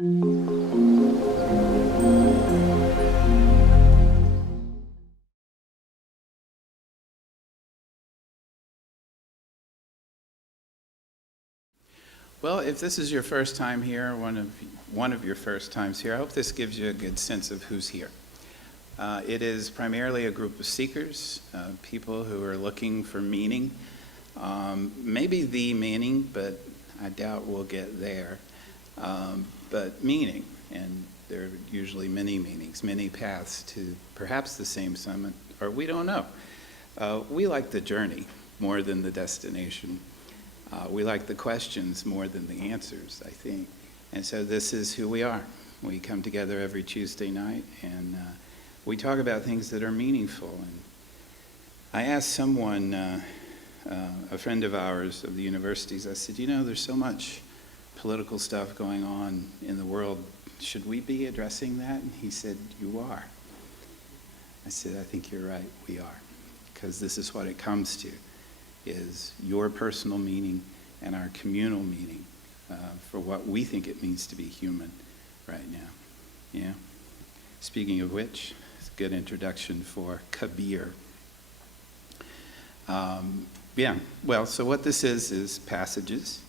Well, if this is your first time here, one of your first times here, I hope this gives you a good sense of who's here. It is primarily a group of seekers, people who are looking for meaning, maybe the meaning, but I doubt we'll get there. But meaning, and there are usually many meanings, many paths to perhaps the same summit, or we don't know. We like the journey more than the destination. We like the questions more than the answers, I think. And so this is who we are. We come together every Tuesday night, and we talk about things that are meaningful. And I asked someone, a friend of ours of the universities, I said, there's so much political stuff going on in the world. Should we be addressing that? And he said, you are. I said, I think you're right, we are. Because this is what it comes to, is your personal meaning and our communal meaning for what we think it means to be human right now. Yeah. Speaking of which, it's a good introduction for Kabir. So what this is Passages,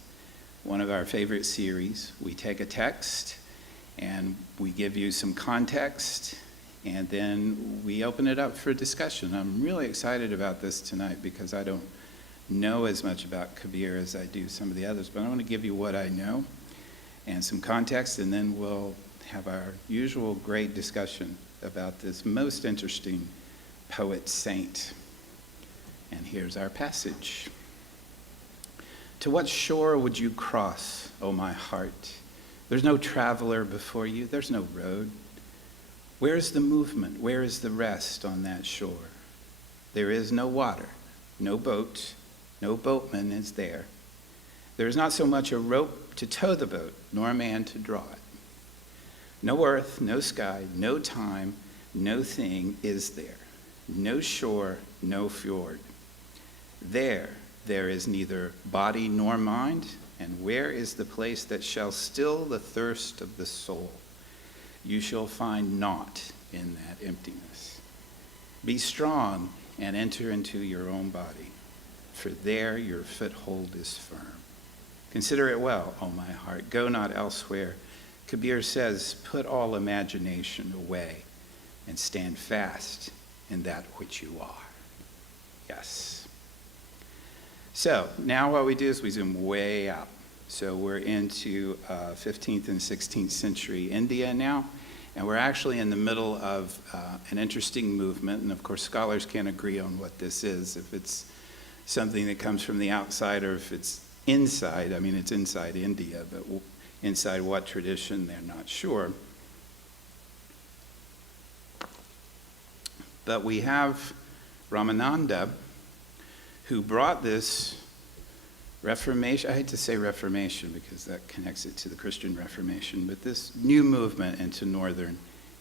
one of our favorite series. We take a text and we give you some context, and then we open it up for discussion. I'm really excited about this tonight because I don't know as much about Kabir as I do some of the others, but I want to give you what I know and some context, and then we'll have our usual great discussion about this most interesting poet saint. And here's our passage. To what shore would you cross, O my heart? There's no traveler before you, there's no road. Where is the movement? Where is the rest on that shore? There is no water, no boat, no boatman is there. There is not so much a rope to tow the boat, nor a man to draw it. No earth, no sky, no time, no thing is there. No shore, no fjord. There is neither body nor mind, and where is the place that shall still the thirst of the soul? You shall find naught in that emptiness. Be strong and enter into your own body, for there your foothold is firm. Consider it well, O my heart, go not elsewhere. Kabir says, put all imagination away and stand fast in that which you are. Yes. So now what we do is we zoom way out. So we're into 15th and 16th century India now, and we're actually in the middle of an interesting movement, and of course scholars can't agree on what this is, if it's something that comes from the outside or if it's inside. I mean, it's inside India, but inside what tradition, they're not sure. But we have Ramananda, who brought this Reformation, I hate to say Reformation because that connects it to the Christian Reformation, but this new movement into northern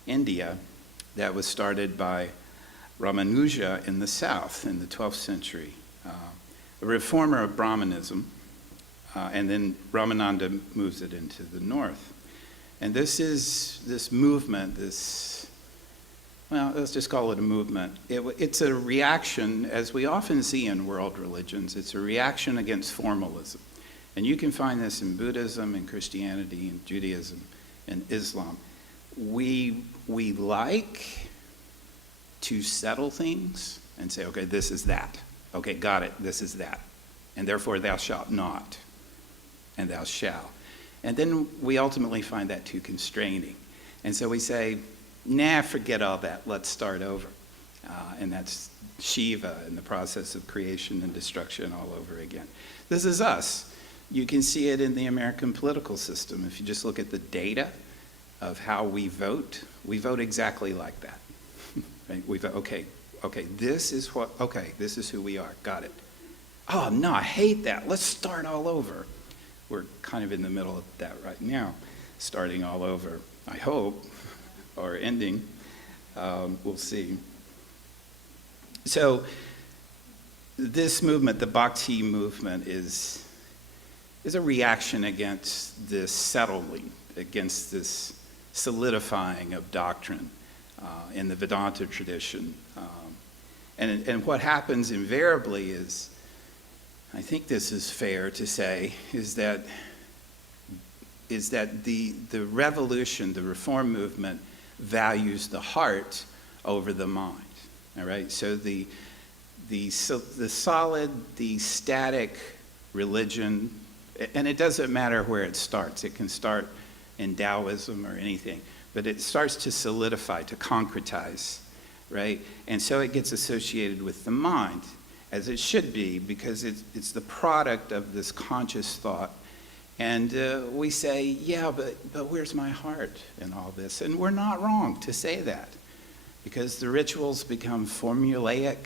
India that was started by Ramanuja in the south in the 12th century, a reformer of Brahmanism, and then Ramananda moves it into the north. And this movement, let's just call it a movement. It's a reaction, as we often see in world religions, it's a reaction against formalism. And you can find this in Buddhism and Christianity and Judaism and Islam. We like to settle things and say, okay, this is that. Okay, got it, this is that. And therefore thou shalt not, and thou shalt. And then we ultimately find that too constraining. And so we say, nah, forget all that, let's start over. And that's Shiva and the process of creation and destruction all over again. This is us. You can see it in the American political system. If you just look at the data of how we vote exactly like that. Right? We vote, okay, this is who we are, got it. Oh, no, I hate that, let's start all over. We're kind of in the middle of that right now, starting all over, I hope, or ending. We'll see. So this movement, the Bhakti movement, is a reaction against this settling against this solidifying of doctrine in the Vedanta tradition. And what happens invariably is, I think this is fair to say, is that the revolution, the reform movement, values the heart over the mind. All right, so the solid, the static religion, and it doesn't matter where it starts. It can start in Taoism or anything, but it starts to solidify, to concretize, right? And so it gets associated with the mind, as it should be, because it's the product of this conscious thought. And we say, yeah, but where's my heart in all this? And we're not wrong to say that, because the rituals become formulaic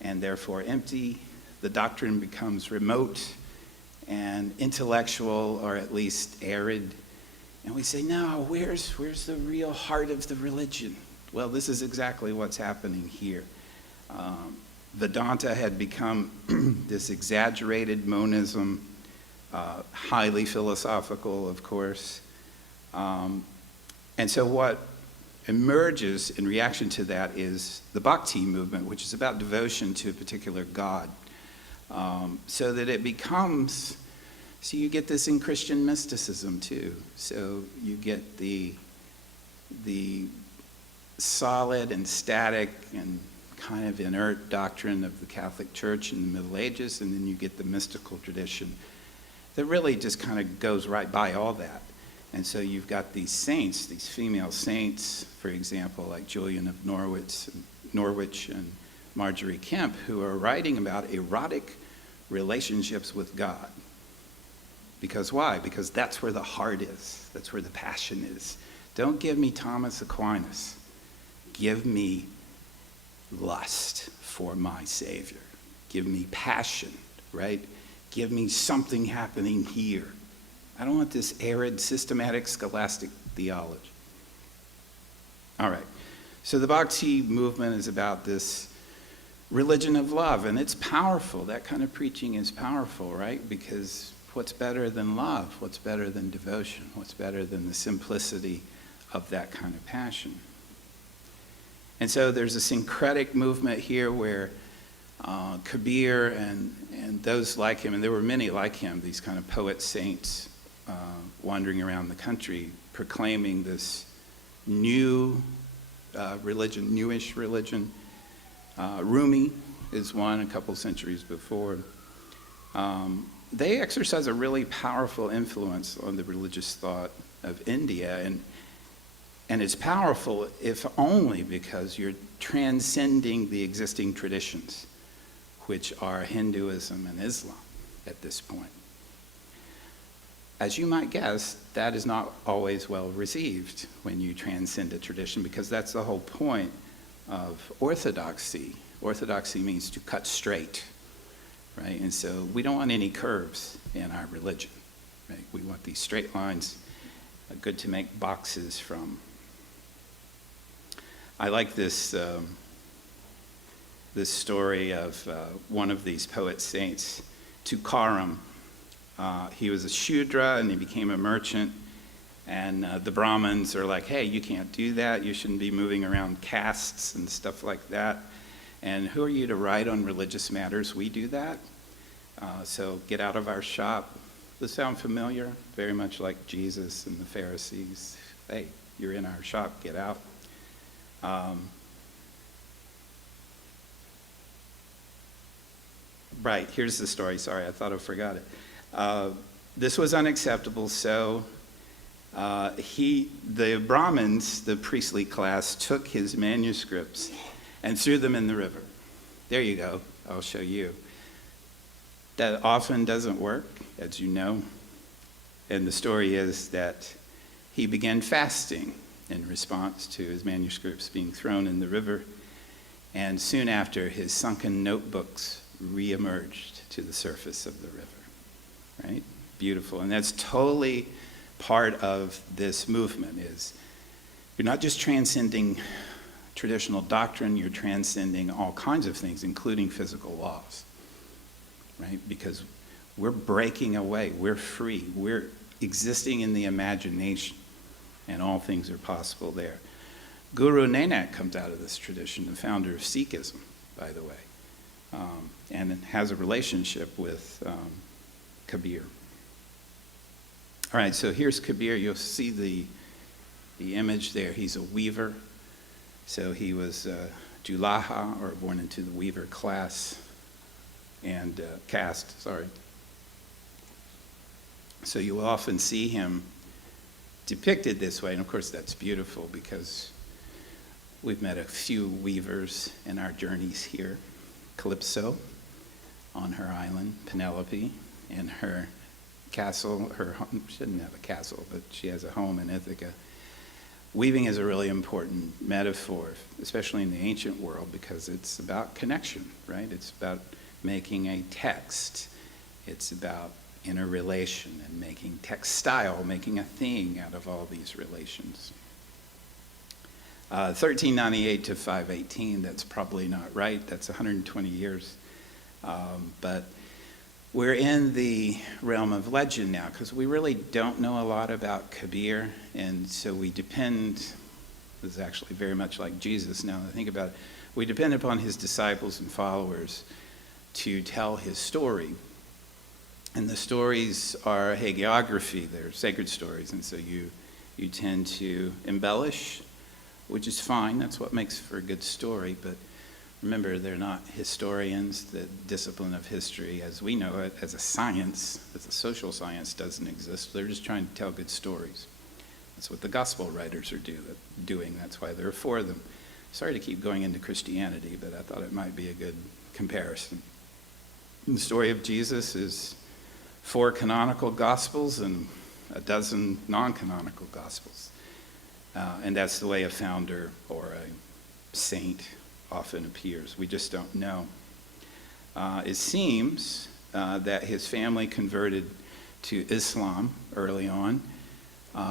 and therefore empty. The doctrine becomes remote and intellectual, or at least arid. And we say, no, where's the real heart of the religion? Well, this is exactly what's happening here. Vedanta had become this exaggerated monism, highly philosophical, of course. And so what emerges in reaction to that is the Bhakti movement, which is about devotion to a particular god. So that it becomes, so you get this in Christian mysticism too. So you get the solid and static and kind of inert doctrine of the Catholic Church in the Middle Ages, and then you get the mystical tradition that really just kind of goes right by all that. And so you've got these saints, these female saints, for example, like Julian of Norwich and Marjorie Kemp, who are writing about erotic relationships with God. Because why? Because that's where the heart is. That's where the passion is. Don't give me Thomas Aquinas. Give me lust for my Savior. Give me passion, right? Give me something happening here. I don't want this arid, systematic, scholastic theology. All right. So the Bhakti movement is about this religion of love, and it's powerful. That kind of preaching is powerful, right? Because what's better than love? What's better than devotion? What's better than the simplicity of that kind of passion? And so there's a syncretic movement here where Kabir and those like him, and there were many like him, these kind of poet saints wandering around the country proclaiming this new religion, newish religion. Rumi is one a couple centuries before. They exercise a really powerful influence on the religious thought of India, and it's powerful if only because you're transcending the existing traditions, which are Hinduism and Islam at this point. As you might guess, that is not always well received when you transcend a tradition, because that's the whole point of orthodoxy. Orthodoxy means to cut straight, right? And so we don't want any curves in our religion, right? We want these straight lines, good to make boxes from. I like this this story of one of these poet saints, Tukaram. He was a Shudra and he became a merchant, and the Brahmins are like, hey, you can't do that, you shouldn't be moving around castes and stuff like that, and who are you to write on religious matters? We do that, so get out of our shop. Does this sound familiar? Very much like Jesus and the Pharisees. Hey, you're in our shop, get out. Right, here's the story. Sorry, I thought I forgot it. This was unacceptable, so the Brahmins, the priestly class, took his manuscripts and threw them in the river. There you go, I'll show you. That often doesn't work, as you know. And the story is that he began fasting in response to his manuscripts being thrown in the river. And soon after, his sunken notebooks reemerged to the surface of the river, right? Beautiful. And that's totally part of this movement, is you're not just transcending traditional doctrine, you're transcending all kinds of things, including physical laws, right? Because we're breaking away, we're free, we're existing in the imagination. and all things are possible there. Guru Nanak comes out of this tradition, the founder of Sikhism, by the way, and has a relationship with Kabir. All right, so here's Kabir. You'll see the image there. He's a weaver. So he was Julaha, or born into the weaver class and caste, sorry. So you will often see him depicted this way, and of course that's beautiful because we've met a few weavers in our journeys here. Calypso on her island, Penelope in her castle, her home, she doesn't have a castle, but she has a home in Ithaca. Weaving is a really important metaphor, especially in the ancient world, because it's about connection, right? It's about making a text. It's about interrelation and making textile, making a thing out of all these relations. 1398 to 518, that's probably not right. That's 120 years. But we're in the realm of legend now because we really don't know a lot about Kabir, and so we depend, this is actually very much like Jesus now that I think about it, we depend upon his disciples and followers to tell his story. And the stories are hagiography, they're sacred stories, and so you tend to embellish, which is fine, that's what makes for a good story, but remember, they're not historians. The discipline of history, as we know it, as a science, as a social science, doesn't exist. They're just trying to tell good stories. That's what the gospel writers are doing. That's why there are four of them. Sorry to keep going into Christianity, but I thought it might be a good comparison. And the story of Jesus is 4 canonical gospels and a dozen non-canonical gospels. And that's the way a founder or a saint often appears. We just don't know. It seems that his family converted to Islam early on,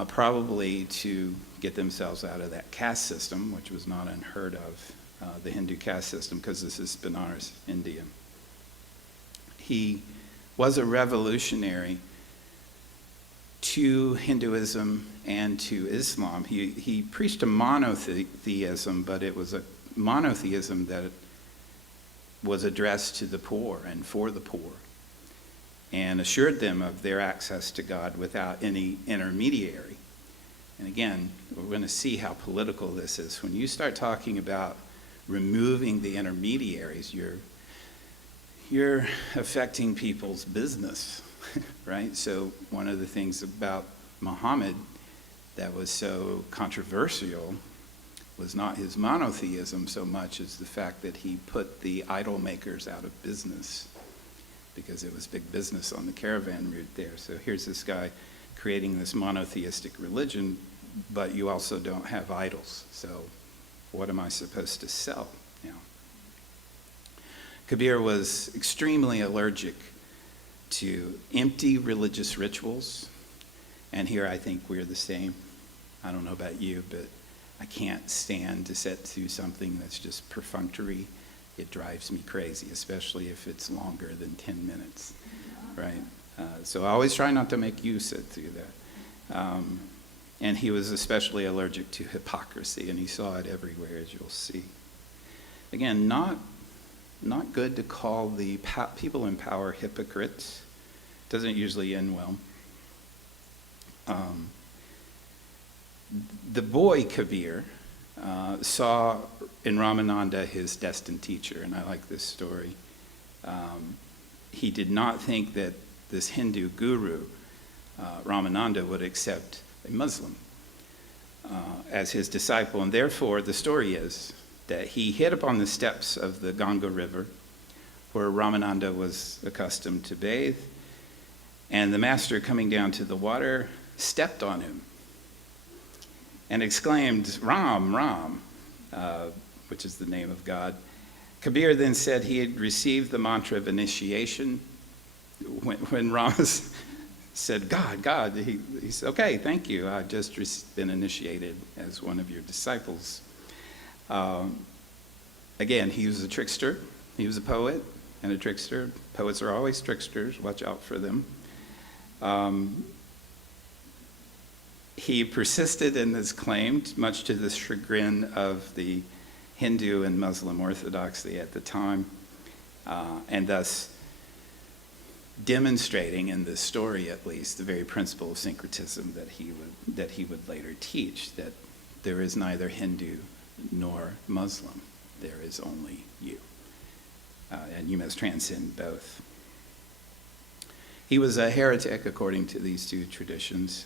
probably to get themselves out of that caste system, which was not unheard of, the Hindu caste system, because this is Benares, India. He was a revolutionary to Hinduism and to Islam. He preached a monotheism, but it was a monotheism that was addressed to the poor and for the poor, and assured them of their access to God without any intermediary. And again, we're going to see how political this is. When you start talking about removing the intermediaries, you're affecting people's business, right? So one of the things about Muhammad that was so controversial was not his monotheism so much as the fact that he put the idol makers out of business, because it was big business on the caravan route there. So here's this guy creating this monotheistic religion, but you also don't have idols. So what am I supposed to sell now? Kabir was extremely allergic to empty religious rituals. And here I think we're the same. I don't know about you, but I can't stand to sit through something that's just perfunctory. It drives me crazy, especially if it's longer than 10 minutes, right? So I always try not to make you sit through that. And he was especially allergic to hypocrisy, and he saw it everywhere, as you'll see. Again, not good to call the people in power hypocrites. Doesn't usually end well. The boy Kabir saw in Ramananda his destined teacher, and I like this story. He did not think that this Hindu guru, Ramananda, would accept a Muslim as his disciple, and therefore the story is that he hit upon the steps of the Ganga River where Ramananda was accustomed to bathe, and the master coming down to the water stepped on him and exclaimed, "Ram, Ram," which is the name of God. Kabir then said he had received the mantra of initiation. When Ram said, God, he said, "Okay, thank you. I've just been initiated as one of your disciples." Again, he was a trickster. He was a poet and a trickster. Poets are always tricksters. Watch out for them. He persisted in this claim, much to the chagrin of the Hindu and Muslim orthodoxy at the time, and thus demonstrating in this story, at least, the very principle of syncretism that he would later teach, that there is neither Hindu nor Muslim. There is only you. And you must transcend both. He was a heretic according to these two traditions.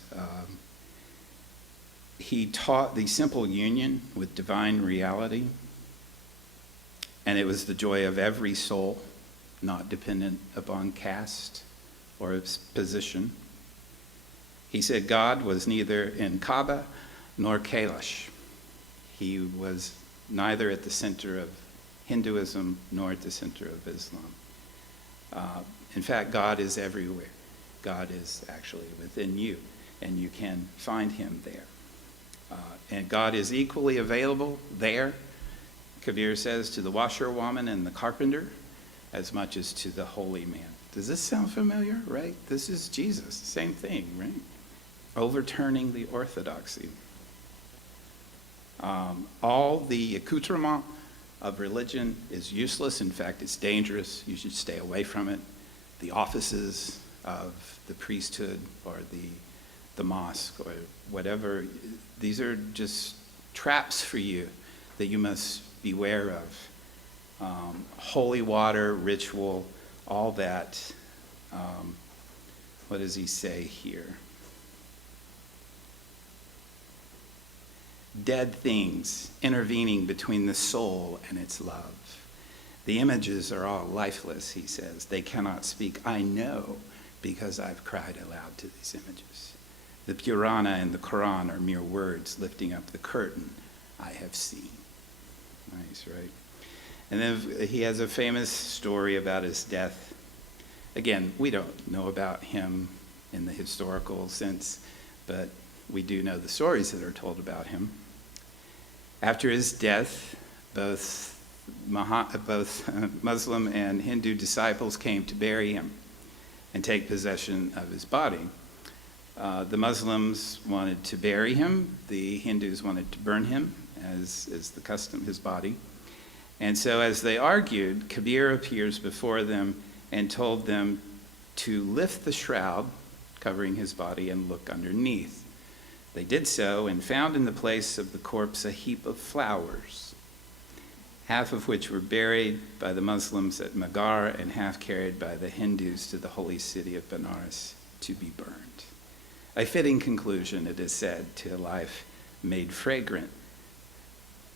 He taught the simple union with divine reality, and it was the joy of every soul, not dependent upon caste or its position. He said God was neither in Kaaba nor Kailash. He was neither at the center of Hinduism nor at the center of Islam. In fact, God is everywhere. God is actually within you, and you can find him there. And God is equally available there, Kabir says, to the washerwoman and the carpenter, as much as to the holy man. Does this sound familiar, right? This is Jesus, same thing, right? Overturning the orthodoxy. All the accoutrement of religion is useless. In fact, it's dangerous. You should stay away from it. The offices of the priesthood or the mosque or whatever, these are just traps for you that you must beware of. Holy water, ritual, all that. What does he say here? Dead things intervening between the soul and its love. The images are all lifeless, he says. They cannot speak. I know because I've cried aloud to these images. The Purana and the Quran are mere words lifting up the curtain I have seen. Nice, right? And then he has a famous story about his death. Again, we don't know about him in the historical sense, but we do know the stories that are told about him. After his death, both Muslim and Hindu disciples came to bury him and take possession of his body. The Muslims wanted to bury him. The Hindus wanted to burn him, as is the custom, his body. And so as they argued, Kabir appears before them and told them to lift the shroud covering his body and look underneath. They did so and found in the place of the corpse a heap of flowers, half of which were buried by the Muslims at Maghar and half carried by the Hindus to the holy city of Benares to be burned. A fitting conclusion, it is said, to a life made fragrant,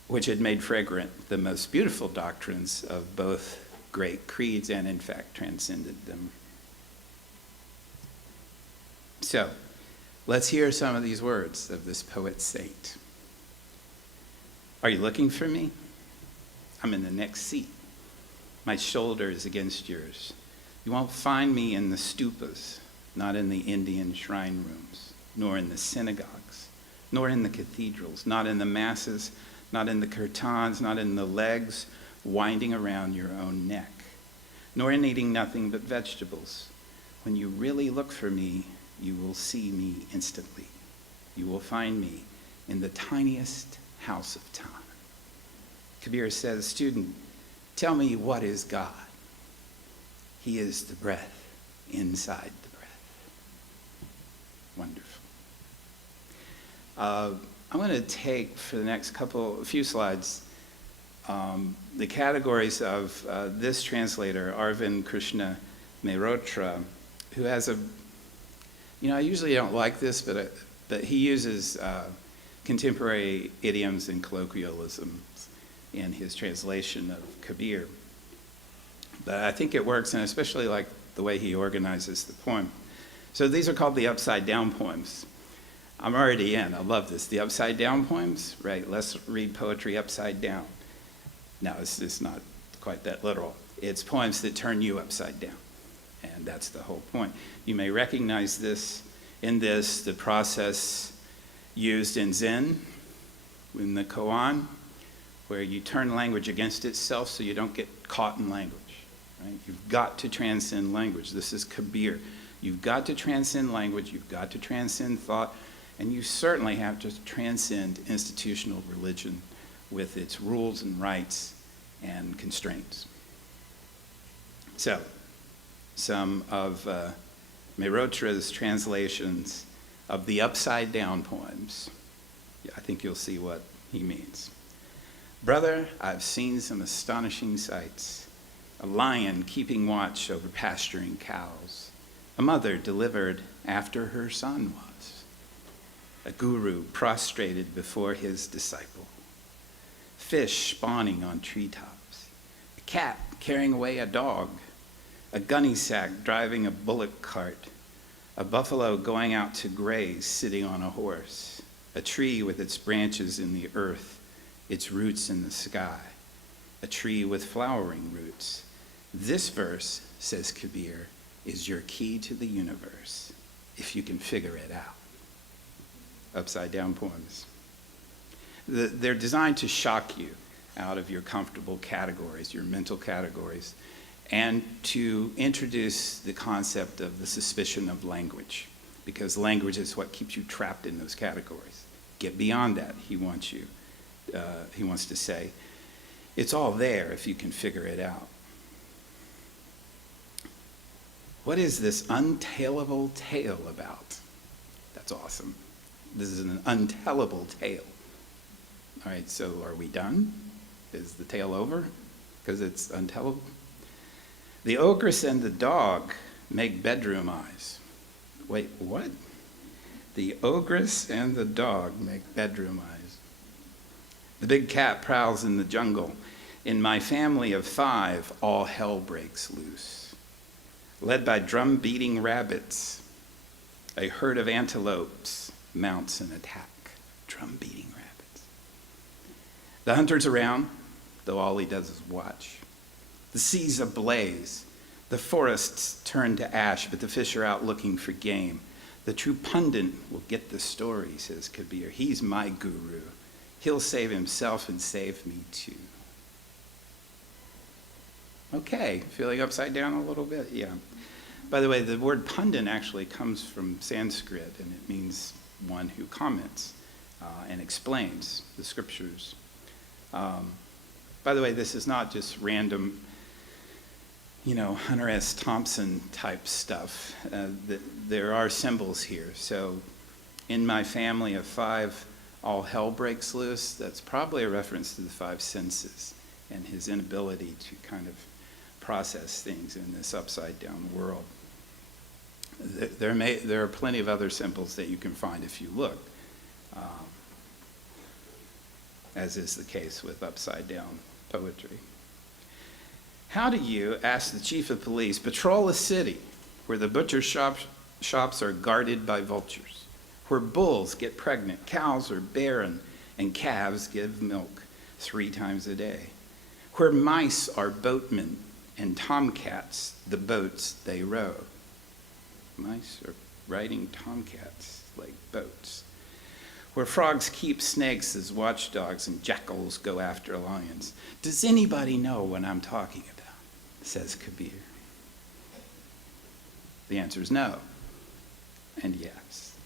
which had made fragrant the most beautiful doctrines of both great creeds and, in fact, transcended them. So, let's hear some of these words of this poet saint. Are you looking for me? I'm in the next seat. My shoulder is against yours. You won't find me in the stupas, not in the Indian shrine rooms, nor in the synagogues, nor in the cathedrals, not in the masses, not in the kirtans, not in the legs winding around your own neck, nor in eating nothing but vegetables. When you really look for me, you will see me instantly. You will find me in the tiniest house of time. Kabir says, student, tell me what is God? He is the breath inside the breath. Wonderful. I'm going to take, for the next few slides, the categories of this translator, Arvind Krishna Mehrotra, who has I usually don't like this, but he uses contemporary idioms and colloquialisms in his translation of Kabir. But I think it works, and especially like the way he organizes the poem. So these are called the upside down poems. I'm already in. I love this. The upside down poems, right? Let's read poetry upside down. Now, it's not quite that literal. It's poems that turn you upside down. And that's the whole point. You may recognize this, the process used in Zen, in the koan, where you turn language against itself so you don't get caught in language. Right? You've got to transcend language. This is Kabir. You've got to transcend language. You've got to transcend thought And you certainly have to transcend institutional religion with its rules and rights and constraints. So, some of Mehrotra's translations of the upside down poems. I think you'll see what he means. Brother, I've seen some astonishing sights. A lion keeping watch over pasturing cows. A mother delivered after her son was. A guru prostrated before his disciple. Fish spawning on treetops. A cat carrying away a dog. A gunny sack driving a bullock cart. A buffalo going out to graze sitting on a horse. A tree with its branches in the earth, its roots in the sky. A tree with flowering roots. This verse, says Kabir, is your key to the universe, if you can figure it out. Upside down poems. They're designed to shock you out of your comfortable categories, your mental categories, and to introduce the concept of the suspicion of language, because language is what keeps you trapped in those categories. Get beyond that, he wants to say. It's all there if you can figure it out. What is this untellable tale about? That's awesome. This is an untellable tale. All right, so are we done? Is the tale over? Because it's untellable? The ogress and the dog make bedroom eyes. Wait, what? The ogress and the dog make bedroom eyes. The big cat prowls in the jungle. In my family of 5, all hell breaks loose. Led by drum-beating rabbits, a herd of antelopes mounts an attack. Drum-beating rabbits. The hunter's around, though all he does is watch. The sea's ablaze. The forests turn to ash, but the fish are out looking for game. The true pundit will get the story, says Kabir. He's my guru. He'll save himself and save me too. Okay, feeling upside down a little bit? Yeah. By the way, the word pundit actually comes from Sanskrit, and it means one who comments and explains the scriptures. By the way, this is not just random, Hunter S. Thompson type stuff. There are symbols here. So in my family of 5, all hell breaks loose. That's probably a reference to the 5 senses and his inability to kind of process things in this upside down world. There are plenty of other symbols that you can find if you look, as is the case with upside down poetry. How do you, ask the chief of police, patrol a city where the butcher shops are guarded by vultures, where bulls get pregnant, cows are barren, and calves give milk 3 times a day, where mice are boatmen and tomcats the boats they row? Mice are riding tomcats like boats. Where frogs keep snakes as watchdogs and jackals go after lions. Does anybody know what I'm talking about? Says Kabir. The answer is no and yes.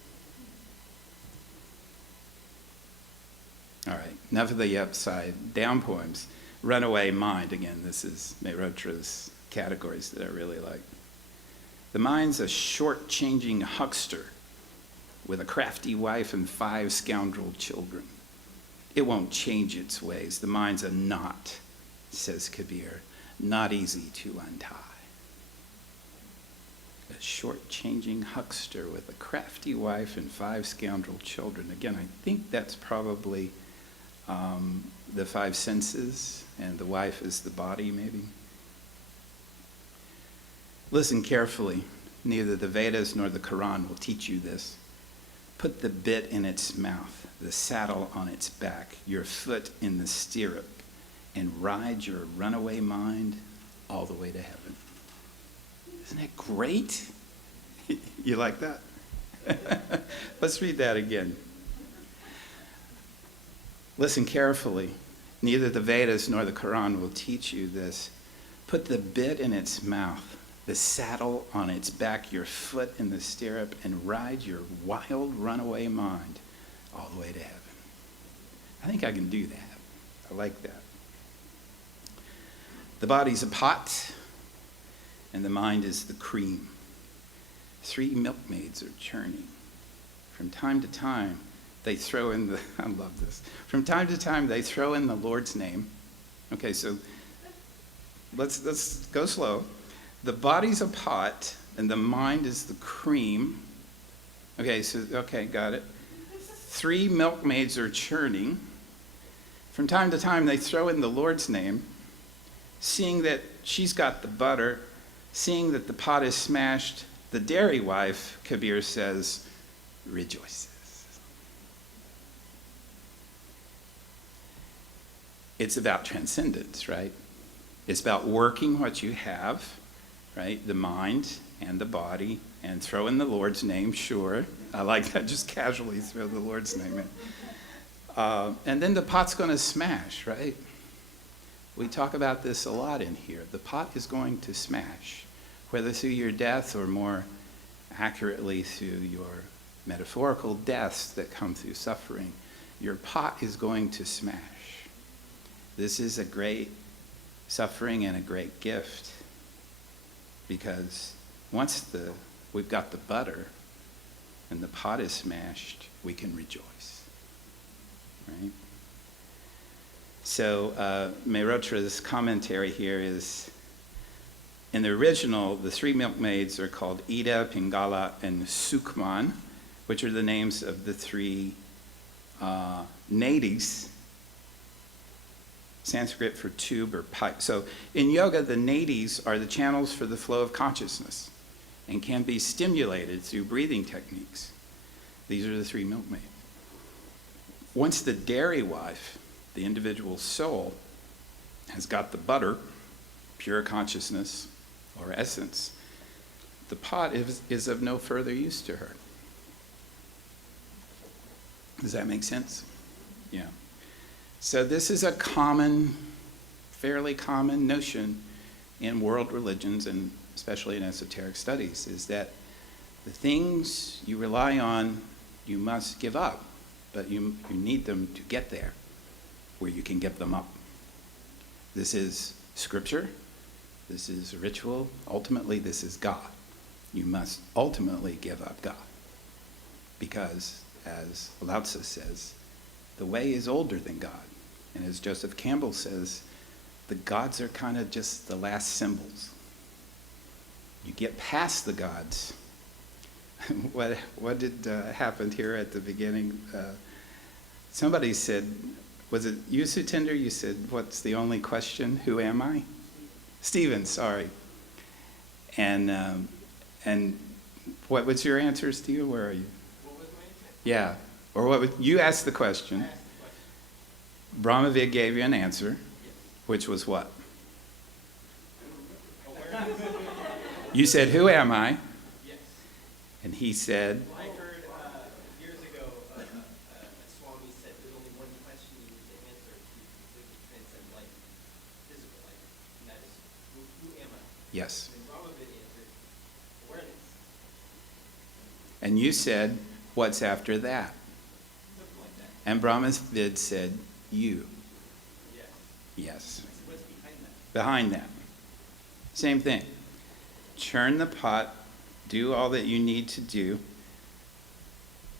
All right, enough of the upside down poems. Runaway mind, again, this is Mehrotra's categories that I really like. The mind's a short-changing huckster with a crafty wife and 5 scoundrel children. It won't change its ways. The mind's a knot, says Kabir, not easy to untie. A short-changing huckster with a crafty wife and 5 scoundrel children. Again, I think that's probably the 5 senses, and the wife is the body, maybe. Listen carefully. Neither the Vedas nor the Quran will teach you this. Put the bit in its mouth, the saddle on its back, your foot in the stirrup, and ride your runaway mind all the way to heaven. Isn't that great? You like that? Let's read that again. Listen carefully. Neither the Vedas nor the Quran will teach you this. Put the bit in its mouth, the saddle on its back, your foot in the stirrup, and ride your wild runaway mind all the way to heaven. I think I can do that. I like that. The body's a pot, and the mind is the cream. 3 milkmaids are churning. From time to time, they throw in the, I love this. From time to time, they throw in the Lord's name. Okay, so let's go slow. The body's a pot, and the mind is the cream. Okay, got it. 3 milkmaids are churning. From time to time, they throw in the Lord's name, seeing that she's got the butter, seeing that the pot is smashed. The dairy wife, Kabir says, rejoices. It's about transcendence, right? It's about working what you have, right? The mind and the body, and throw in the Lord's name, sure. I like that, just casually throw the Lord's name in. And then the pot's going to smash, right? We talk about this a lot in here. The pot is going to smash, whether through your death or more accurately through your metaphorical deaths that come through suffering. Your pot is going to smash. This is a great suffering and a great gift, because once we've got the butter and the pot is smashed, we can rejoice, right? So Mehrotra's commentary here is, in the original, the 3 milkmaids are called Ida, Pingala, and Sukman, which are the names of the 3 nadis, Sanskrit for tube or pipe. So in yoga, the nadis are the channels for the flow of consciousness and can be stimulated through breathing techniques. These are the 3 milkmaids. Once the dairy wife, the individual soul, has got the butter, pure consciousness or essence, the pot is of no further use to her. Does that make sense? Yeah. So this is a fairly common notion in world religions, and especially in esoteric studies, is that the things you rely on, you must give up, but you need them to get there, where you can give them up. This is scripture, this is ritual, ultimately this is God. You must ultimately give up God, because, as Lao Tzu says, the way is older than God. And as Joseph Campbell says, the gods are kind of just the last symbols. You get past the gods. What did happen here at the beginning? Somebody said, was it you, Sutinder? You said, what's the only question? Who am I? Stephen, sorry. And what was your answer, Stephen? Where are you? What was my answer? Yeah. Or what was, you asked the question. Brahmavid gave you an answer, which was what? You said, who am I? Yes. And he said, I heard years ago a Swami said there's only one question you need to answer to completely transcend life, physical life, and that is, who am I? yes. And Brahmavid answered, awareness. And you said, what's after that? Something like that. And Brahmavid said, you. Yes. Yes. What's behind that? Behind that. Same thing. Churn the pot, do all that you need to do,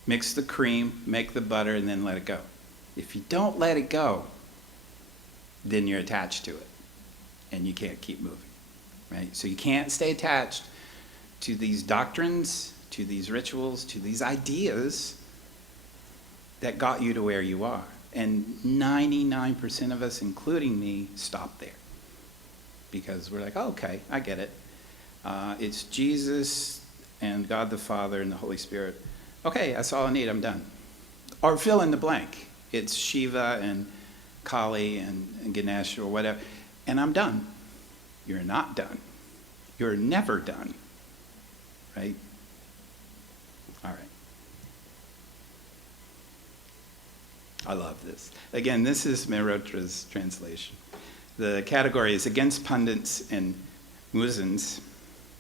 mix the cream, make the butter, and then let it go. If you don't let it go, then you're attached to it, and you can't keep moving, right? So you can't stay attached to these doctrines, to these rituals, to these ideas that got you to where you are. And 99% of us, including me, stop there. Because we're like, oh, okay, I get it. It's Jesus and God the Father and the Holy Spirit. Okay, that's all I need, I'm done. Or fill in the blank. It's Shiva and Kali and Ganesh or whatever. And I'm done. You're not done. You're never done. Right? All right. I love this. Again, this is Mehrotra's translation. The category is against pundits and muezzins.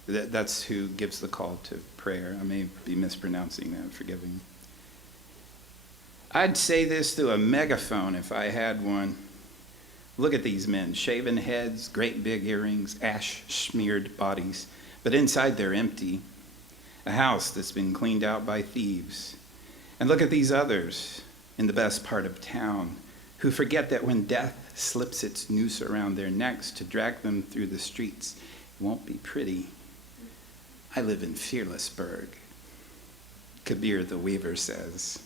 That's who gives the call to prayer. I may be mispronouncing that, forgive me. I'd say this through a megaphone if I had one. Look at these men, shaven heads, great big earrings, ash-smeared bodies, but inside they're empty. A house that's been cleaned out by thieves. And look at these others in the best part of town who forget that when death slips its noose around their necks to drag them through the streets, it won't be pretty. I live in Fearlessburg. Kabir the Weaver says,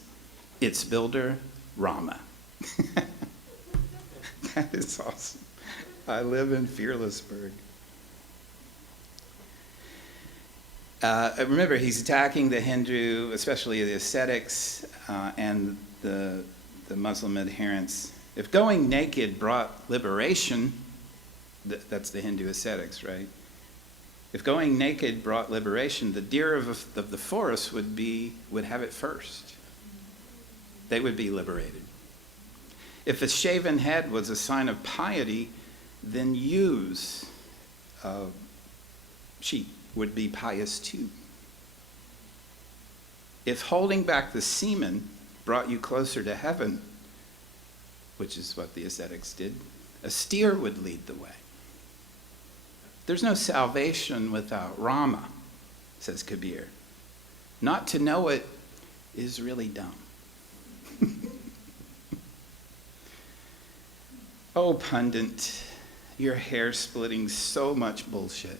its builder, Rama. That is awesome. I live in Fearlessburg. Remember, he's attacking the Hindu, especially the ascetics and the Muslim adherents. If going naked brought liberation, that's the Hindu ascetics, right? If going naked brought liberation, the deer of the forest would have it first. They would be liberated. If a shaven head was a sign of piety, then ewes, sheep, would be pious too. If holding back the semen brought you closer to heaven, which is what the ascetics did, a steer would lead the way. There's no salvation without Rama, says Kabir. Not to know it is really dumb. Oh, pundit, your hair splitting so much bullshit.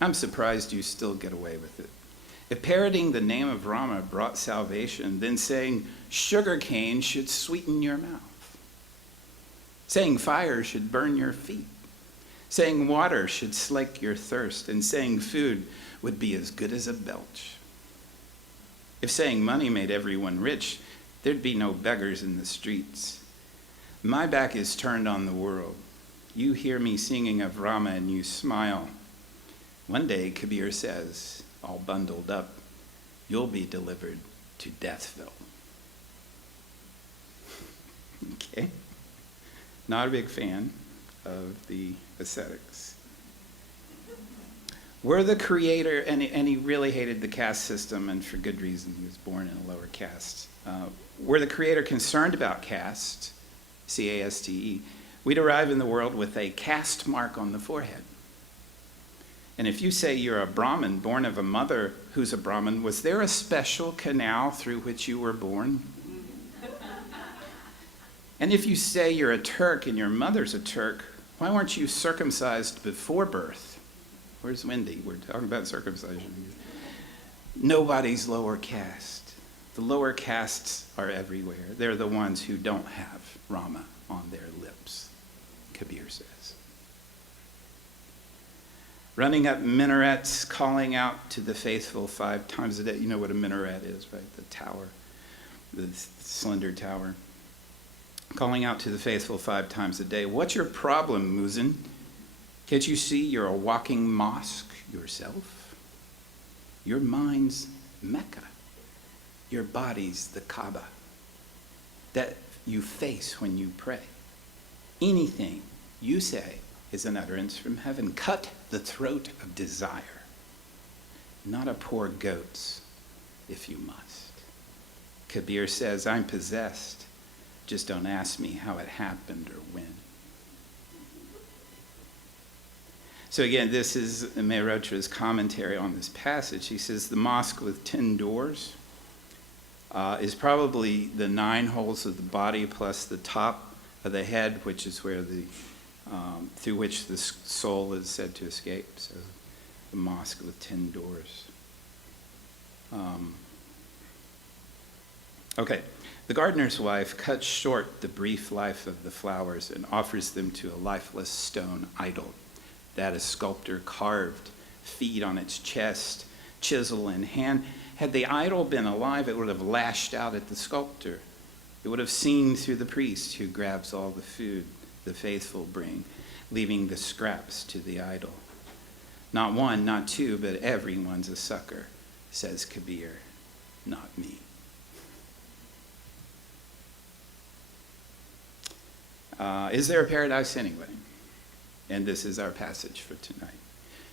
I'm surprised you still get away with it. If parroting the name of Rama brought salvation, then saying sugar cane should sweeten your mouth. Saying fire should burn your feet. Saying water should slake your thirst. And saying food would be as good as a belch. If saying money made everyone rich, there'd be no beggars in the streets. My back is turned on the world. You hear me singing of Rama and you smile. One day, Kabir says, all bundled up, you'll be delivered to Deathville. Okay? Not a big fan of the ascetics. Were the creator, and he really hated the caste system, and for good reason, he was born in a lower caste. Were the creator concerned about caste, C-A-S-T-E, we'd arrive in the world with a caste mark on the forehead. And if you say you're a Brahmin, born of a mother who's a Brahmin, was there a special canal through which you were born? And if you say you're a Turk and your mother's a Turk, why weren't you circumcised before birth? Where's Wendy? We're talking about circumcision. Nobody's lower caste. The lower castes are everywhere. They're the ones who don't have Rama on their lips, Kabir says. Running up minarets, calling out to the faithful 5 times a day. You know what a minaret is, right? The tower, the slender tower. Calling out to the faithful 5 times a day. What's your problem, Muzin? Can't you see you're a walking mosque yourself? Your mind's Mecca. Your body's the Kaaba that you face when you pray. Anything you say is an utterance from heaven. Cut the throat of desire, not a poor goat's, if you must. Kabir says, I'm possessed. Just don't ask me how it happened or when. So again, this is Mehrotra's commentary on this passage. He says the mosque with 10 doors is probably the 9 holes of the body plus the top of the head, which is where through which the soul is said to escape. So the mosque with 10 doors. Okay, the gardener's wife cuts short the brief life of the flowers and offers them to a lifeless stone idol that a sculptor carved, feet on its chest, chisel in hand. Had the idol been alive, it would have lashed out at the sculptor. It would have seen through the priest who grabs all the food the faithful bring, leaving the scraps to the idol. Not one, not 2, but everyone's a sucker, says Kabir, not me. Is there a paradise anyway? And this is our passage for tonight.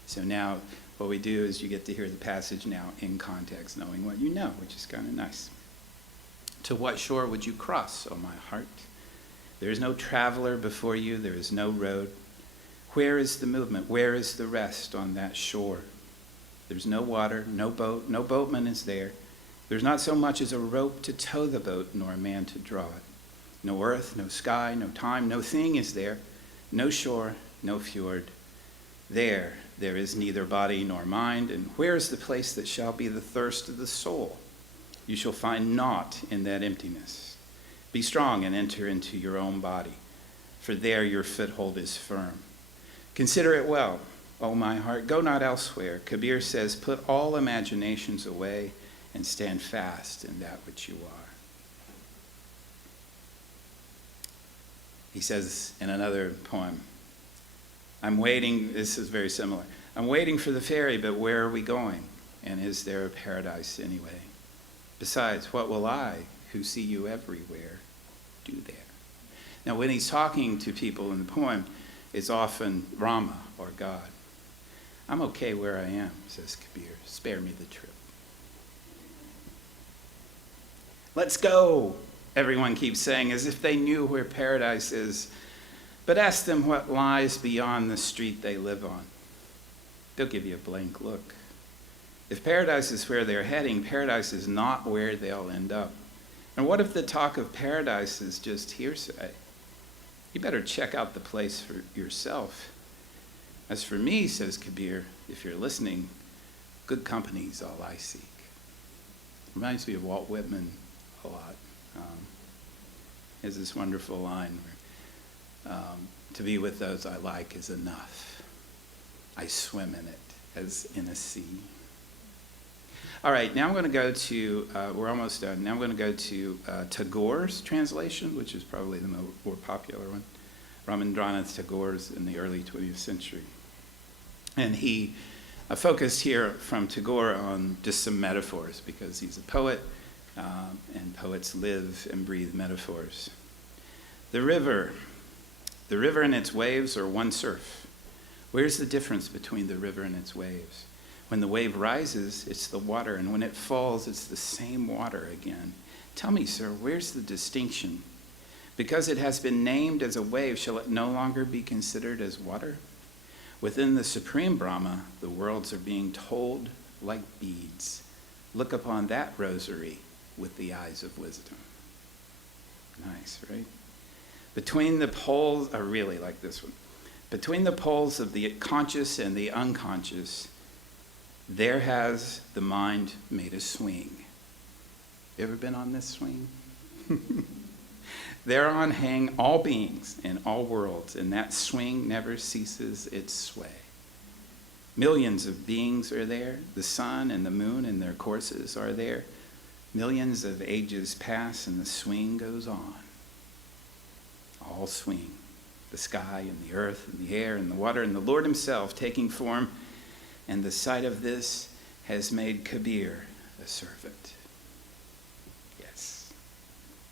So now what we do is you get to hear the passage now in context, knowing what you know, which is kind of nice. To what shore would you cross, O my heart? There is no traveler before you. There is no road. Where is the movement? Where is the rest on that shore? There's no water, no boat, no boatman is there. There's not so much as a rope to tow the boat, nor a man to draw it. No earth, no sky, no time, no thing is there. No shore, no fjord. There is neither body nor mind. And where is the place that shall be the thirst of the soul? You shall find naught in that emptiness. Be strong and enter into your own body, for there your foothold is firm. Consider it well, O my heart, go not elsewhere. Kabir says, put all imaginations away and stand fast in that which you are. He says in another poem, I'm waiting, this is very similar, I'm waiting for the ferry, but where are we going? And is there a paradise anyway? Besides, what will I, who see you everywhere, do there? Now, when he's talking to people in the poem, it's often Brahma or God. I'm okay where I am, says Kabir. Spare me the trip. Let's go, everyone keeps saying, as if they knew where paradise is. But ask them what lies beyond the street they live on. They'll give you a blank look. If paradise is where they're heading, paradise is not where they'll end up. And what if the talk of paradise is just hearsay? You better check out the place for yourself. As for me, says Kabir, if you're listening, good company is all I seek. Reminds me of Walt Whitman a lot. He has this wonderful line where, to be with those I like is enough. I swim in it as in a sea. All right, now I'm going to go to, we're almost done. Now I'm going to go to Tagore's translation, which is probably the more popular one. Rabindranath Tagore's in the early 20th century. And he focused here from Tagore on just some metaphors because he's a poet, and poets live and breathe metaphors. The river and its waves are one surf. Where's the difference between the river and its waves? When the wave rises, it's the water, and when it falls, it's the same water again. Tell me, sir, where's the distinction? Because it has been named as a wave, shall it no longer be considered as water? Within the supreme Brahma, the worlds are being told like beads. Look upon that rosary with the eyes of wisdom. Nice, right? Between the poles, I really like this one. Between the poles of the conscious and the unconscious, there has the mind made a swing. You ever been on this swing? Thereon hang all beings in all worlds, and that swing never ceases its sway. Millions of beings are there. The sun and the moon and their courses are there. Millions of ages pass, and the swing goes on. All swing. The sky and the earth and the air and the water and the Lord himself taking form. And the sight of this has made Kabir a servant. Yes.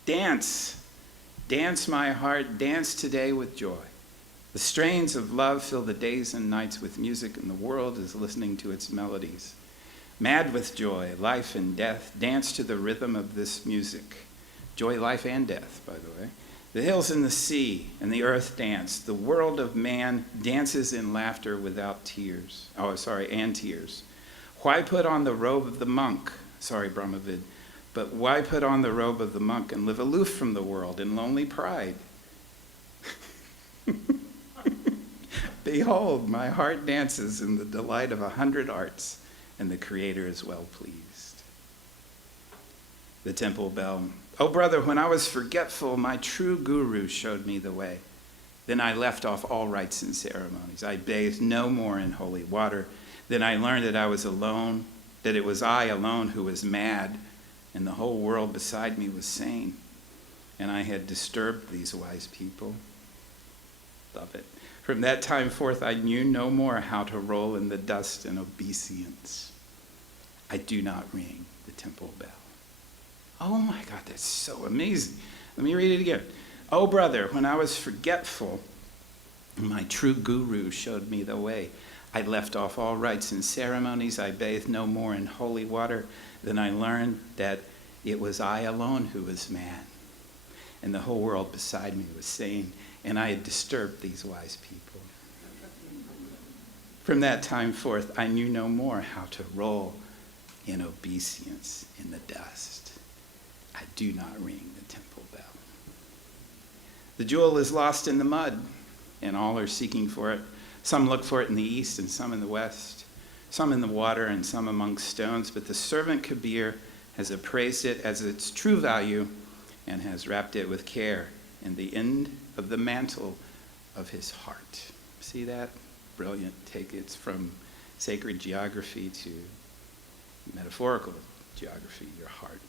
Dance. Dance, my heart. Dance today with joy. The strains of love fill the days and nights with music, and the world is listening to its melodies. Mad with joy, life and death, dance to the rhythm of this music. Joy, life, and death, by the way. The hills and the sea and the earth dance. The world of man dances in laughter without tears. And tears. Why put on the robe of the monk? Sorry, Brahmavid. But why put on the robe of the monk and live aloof from the world in lonely pride? Behold, my heart dances in the delight of 100 arts, and the Creator is well pleased. The temple bell. Oh, brother, when I was forgetful, my true guru showed me the way. Then I left off all rites and ceremonies. I bathed no more in holy water. Then I learned that I was alone, that it was I alone who was mad, and the whole world beside me was sane. And I had disturbed these wise people. Love it. From that time forth, I knew no more how to roll in the dust and obeisance. I do not ring the temple bell. Oh my God, that's so amazing. Let me read it again. Oh brother, when I was forgetful, my true guru showed me the way. I left off all rites and ceremonies. I bathed no more in holy water. Then I learned that it was I alone who was man, and the whole world beside me was sane, and I had disturbed these wise people. From that time forth, I knew no more how to roll in obeisance in the dust. I do not ring the temple bell. The jewel is lost in the mud, and all are seeking for it. Some look for it in the east and some in the west, some in the water and some amongst stones. But the servant Kabir has appraised it as its true value and has wrapped it with care in the end of the mantle of his heart. See that? Brilliant. Take it from sacred geography to metaphorical geography, your heart.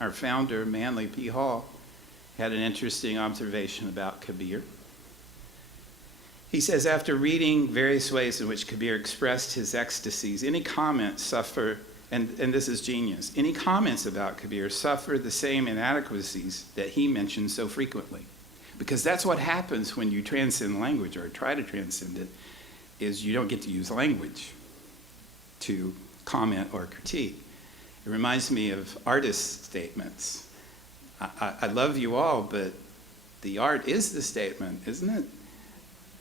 Our founder, Manly P. Hall, had an interesting observation about Kabir. He says, after reading various ways in which Kabir expressed his ecstasies, any comments suffer, and this is genius, any comments about Kabir suffer the same inadequacies that he mentions so frequently. Because that's what happens when you transcend language or try to transcend it, is you don't get to use language to comment or critique. It reminds me of artist statements. I love you all, but the art is the statement, isn't it?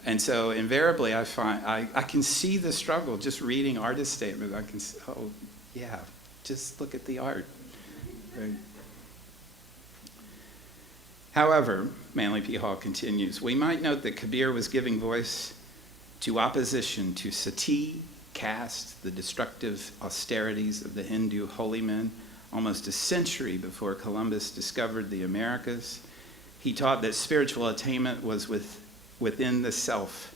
And so invariably I find, I can see the struggle just reading artist statements. I can see, oh yeah, just look at the art. Right? However, Manly P. Hall continues, we might note that Kabir was giving voice to opposition to sati, caste, the destructive austerities of the Hindu holy men, almost a century before Columbus discovered the Americas. He taught that spiritual attainment was within the self,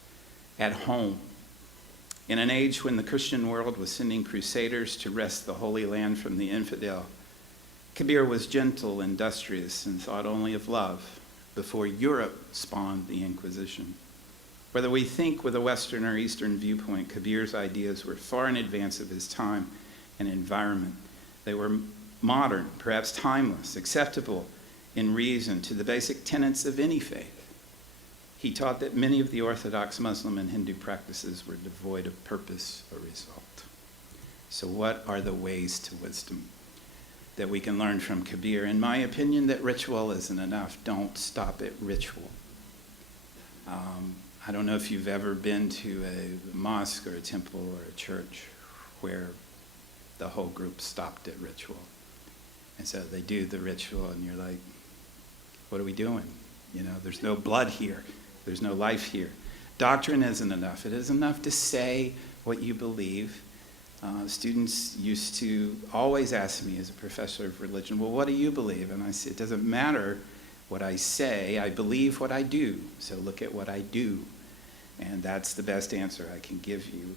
at home. In an age when the Christian world was sending crusaders to wrest the Holy Land from the infidel, Kabir was gentle, industrious, and thought only of love before Europe spawned the Inquisition. Whether we think with a Western or Eastern viewpoint, Kabir's ideas were far in advance of his time and environment. They were modern, perhaps timeless, acceptable in reason to the basic tenets of any faith. He taught that many of the Orthodox Muslim and Hindu practices were devoid of purpose or result. So what are the ways to wisdom that we can learn from Kabir? In my opinion, that ritual isn't enough. Don't stop at ritual. I don't know if you've ever been to a mosque or a temple or a church where the whole group stopped at ritual. And so they do the ritual and you're like, what are we doing? You know, there's no blood here. There's no life here. Doctrine isn't enough. It isn't enough to say what you believe. Students used to always ask me as a professor of religion, well, what do you believe? And I said, it doesn't matter what I say. I believe what I do. So look at what I do. And that's the best answer I can give you.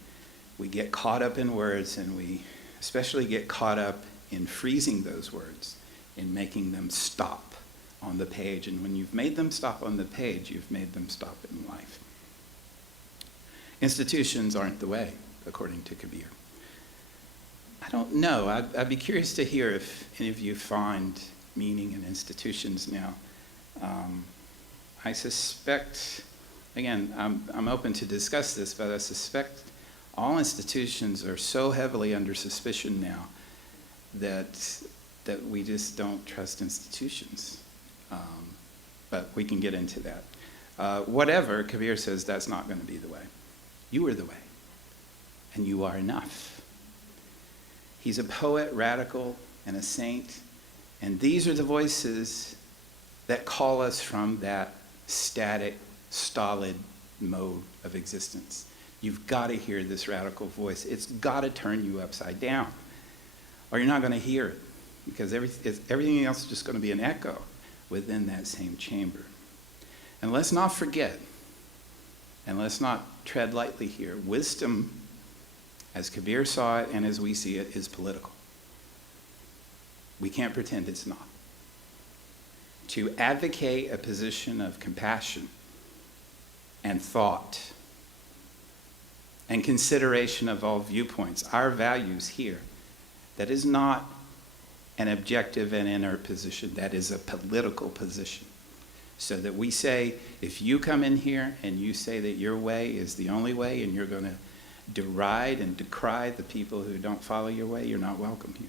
We get caught up in words, and we especially get caught up in freezing those words, in making them stop on the page. And when you've made them stop on the page, you've made them stop in life. Institutions aren't the way, according to Kabir. I don't know. I'd be curious to hear if any of you find meaning in institutions now. I suspect, again, I'm open to discuss this, but I suspect all institutions are so heavily under suspicion now that we just don't trust institutions. But we can get into that. Whatever, Kabir says that's not going to be the way. You are the way, and you are enough. He's a poet, radical, and a saint, and these are the voices that call us from that static, stolid mode of existence. You've got to hear this radical voice. It's got to turn you upside down, or you're not going to hear it, because everything else is just going to be an echo within that same chamber. And let's not forget, and let's not tread lightly here, wisdom, as Kabir saw it and as we see it, is political. We can't pretend it's not. To advocate a position of compassion and thought and consideration of all viewpoints, our values here, that is not an objective and inert position. That is a political position. So that we say, if you come in here and you say that your way is the only way and you're going to deride and decry the people who don't follow your way, you're not welcome here.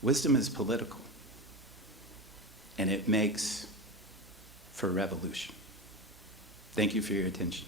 Wisdom is political, and it makes for revolution. Thank you for your attention.